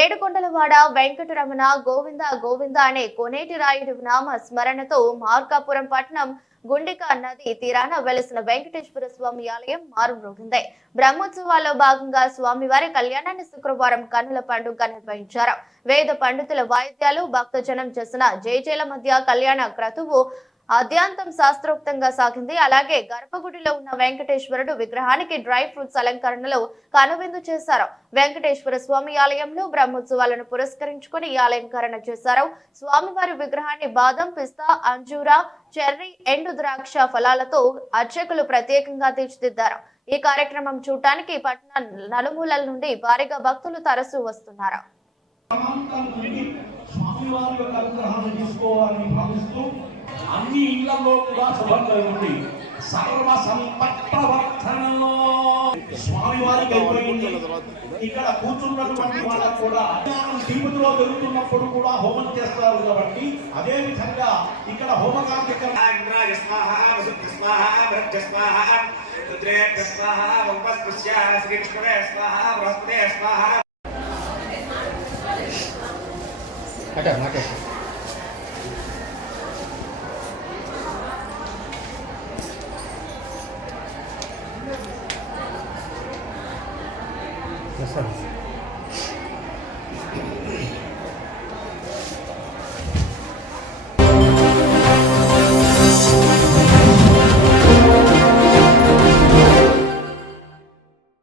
ఏడుకొండలవాడ వెంకటరమణ గోవింద గోవింద అనే కోనేటి రాయుడి నామ స్మరణతో మార్కాపురం పట్టణం గుండిక నది తీరాన వెలసిన వెంకటేశ్వర స్వామి ఆలయం మారుమ్రోగింది. బ్రహ్మోత్సవాల్లో భాగంగా స్వామివారి కళ్యాణాన్ని శుక్రవారం కన్నుల పండుగ నిర్వహించారు. వేద పండితుల వాయిద్యాలు భక్తజనం చేసిన జయజయల మధ్య కళ్యాణ క్రతువు ఆద్యాంతం శాస్త్రోక్తంగా సాగింది. అలాగే గర్భగుడిలో ఉన్న వెంకటేశ్వరుడు విగ్రహానికి డ్రై ఫ్రూట్స్ అలంకరణలో కనువిందు చేశారు. వెంకటేశ్వర స్వామి ఆలయంలో బ్రహ్మోత్సవాలను పురస్కరించుకుని ఈ అలంకరణ చేశారు. స్వామివారి విగ్రహాన్ని బాదం, పిస్తా, అంజూరా, చెర్రీ, ఎండు ద్రాక్ష ఫలాలతో అర్చకులు ప్రత్యేకంగా తీర్చిదిద్దారు. ఈ కార్యక్రమం చూడటానికి పట్టణ నలుమూలల నుండి భారీగా భక్తులు తరచూ వస్తున్నారు. అన్ని ఇళ్లలో కూడా శుభం కలుగుతుంది. సర్వ సంపత్ప్రవర్తనలో స్వామివారికి అయిపోయింది. ఇక్కడ కూర్చున్నటువంటి వాళ్ళకు కూడా దీపంలో జరుగుతున్నప్పుడు కూడా హోమం చేస్తారు కాబట్టి అదే విధంగా ఇక్కడ హోమకాంతి Yes, sir.